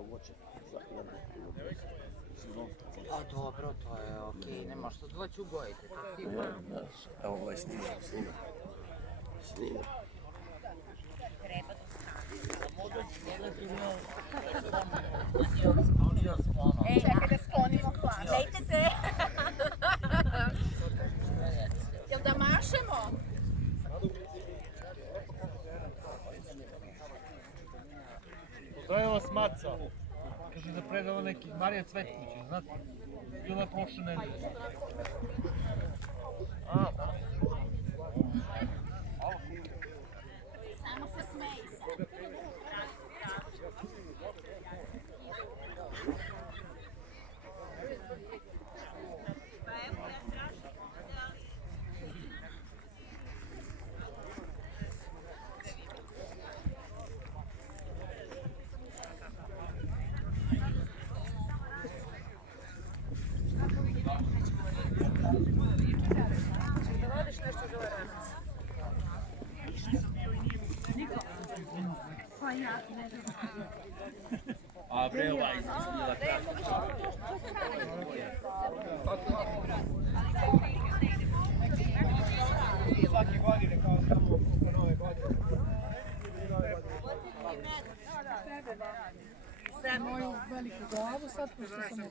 malo voće za hranu. A dobro, to je okej, ne možete da voće ugojite, to je sigurno. Evo ovaj snimam. Čekaj da sklonimo hladno. Dajte se! Jel da mašemo? Pozdravila vas Maca. Kaže da predala neki Marija Cvetković, znate? Bila prošle nedelje. Samo se smeji sad. A bre, ovaj izgleda svake godine kao tamo oko nove godine. Moju veliku glavu sad, pošto sam od